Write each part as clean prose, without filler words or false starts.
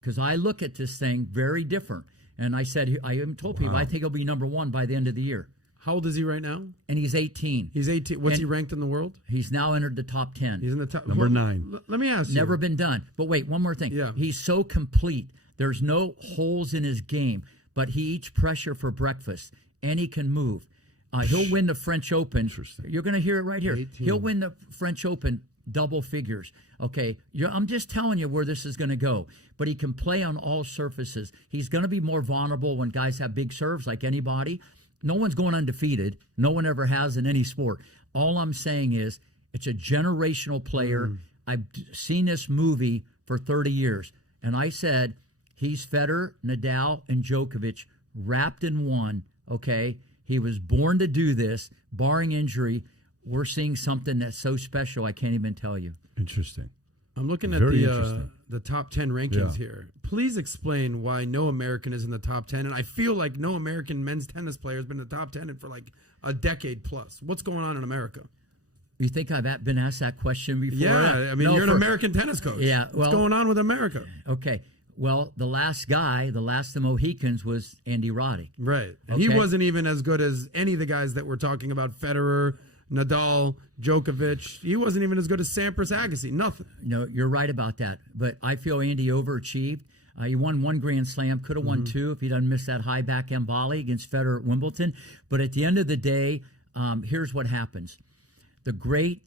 because I look at this thing very different. And I said, I even told people, I think he'll be number one by the end of the year. How old is he right now? And he's 18. He's 18. What's he ranked in the world? He's now entered the top 10. He's in the top number 9. Let me ask you. Never been done. But wait, one more thing. Yeah. He's so complete. There's no holes in his game, but he eats pressure for breakfast, and he can move. He'll win the French Open. Interesting. You're going to hear it right here. 18. He'll win the French Open double figures. Okay, I'm just telling you where this is going to go. But he can play on all surfaces. He's going to be more vulnerable when guys have big serves like anybody. No one's going undefeated. No one ever has in any sport. All I'm saying is it's a generational player. I've seen this movie for 30 years. And I said he's Federer, Nadal, and Djokovic wrapped in one, okay? He was born to do this, barring injury. We're seeing something that's so special I can't even tell you. Interesting. I'm looking at the top 10 rankings here. Please explain why no American is in the top 10. And I feel like no American men's tennis player has been in the top 10 for like a decade plus. What's going on in America? You think I've been asked that question before? Yeah, I mean, you're an American tennis coach. Yeah. What's going on with America? Okay. Well, the last guy, the last of the Mohicans was Andy Roddick. Right. And he wasn't even as good as any of the guys that we're talking about, Federer, Nadal, Djokovic. He wasn't even as good as Sampras, Agassi. Nothing. No, you're right about that. But I feel Andy overachieved. He won one Grand Slam, could have won two if he doesn't miss that high backhand volley against Federer at Wimbledon. But at the end of the day, here's what happens. The great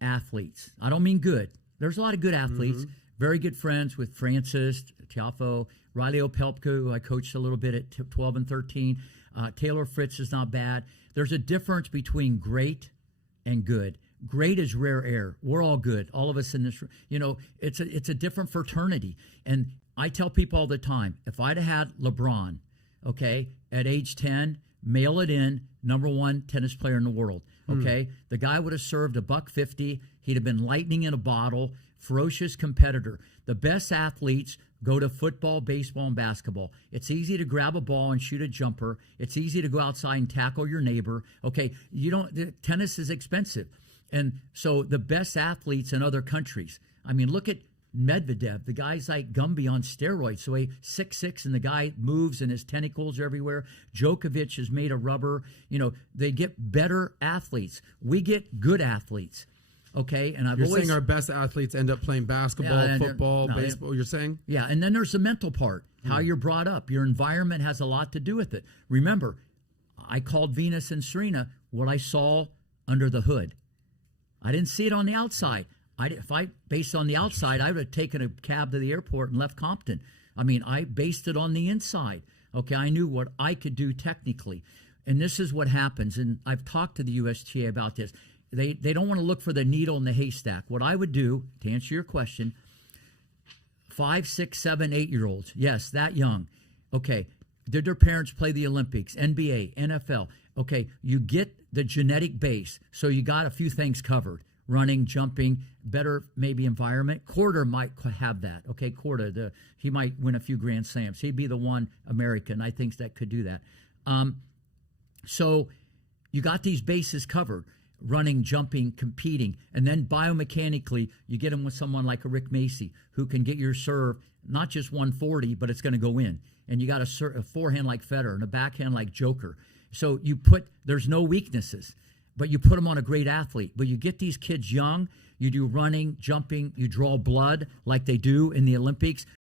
athletes, I don't mean good. There's a lot of good athletes, very good friends with Francis, Tiafoe, Riley Opelka, who I coached a little bit at 12 and 13. Taylor Fritz is not bad. There's a difference between great and good. Great is rare air. We're all good. All of us in this room. You know, it's a different fraternity. And I tell people all the time, if I'd have had LeBron, okay, at age 10, mail it in, number one tennis player in the world, okay? The guy would have served $150. He'd have been lightning in a bottle, ferocious competitor. The best athletes go to football, baseball, and basketball. It's easy to grab a ball and shoot a jumper. It's easy to go outside and tackle your neighbor. Okay, tennis is expensive. And so the best athletes in other countries, I mean, look at Medvedev. The guy's like Gumby on steroids. So he's 6'6", and the guy moves and his tentacles are everywhere. Djokovic is made of rubber. You know, they get better athletes. We get good athletes. Okay, and You're saying our best athletes end up playing basketball, football, baseball, you're saying? Yeah, and then there's the mental part, how you're brought up. Your environment has a lot to do with it. Remember, I called Venus and Serena what I saw under the hood. I didn't see it on the outside. If I based on the outside, I would have taken a cab to the airport and left Compton. I mean, I based it on the inside. Okay, I knew what I could do technically. And this is what happens, and I've talked to the USTA about this. They don't want to look for the needle in the haystack. What I would do, to answer your question, 5, 6, 7, 8-year-olds, yes, that young. Okay, did their parents play the Olympics, NBA, NFL? Okay, you get the genetic base, so you got a few things covered. Running, jumping, better maybe environment. Korda might have that. Okay, Korda, he might win a few Grand Slams. He'd be the one American, I think, that could do that. So you got these bases covered. Running, jumping, competing, and then biomechanically you get them with someone like a Rick Macci who can get your serve not just 140, but it's going to go in. And you got a forehand like Federer and a backhand like Joker. So there's no weaknesses, but you put them on a great athlete. But you get these kids young, you do running, jumping, you draw blood like they do in the Olympics.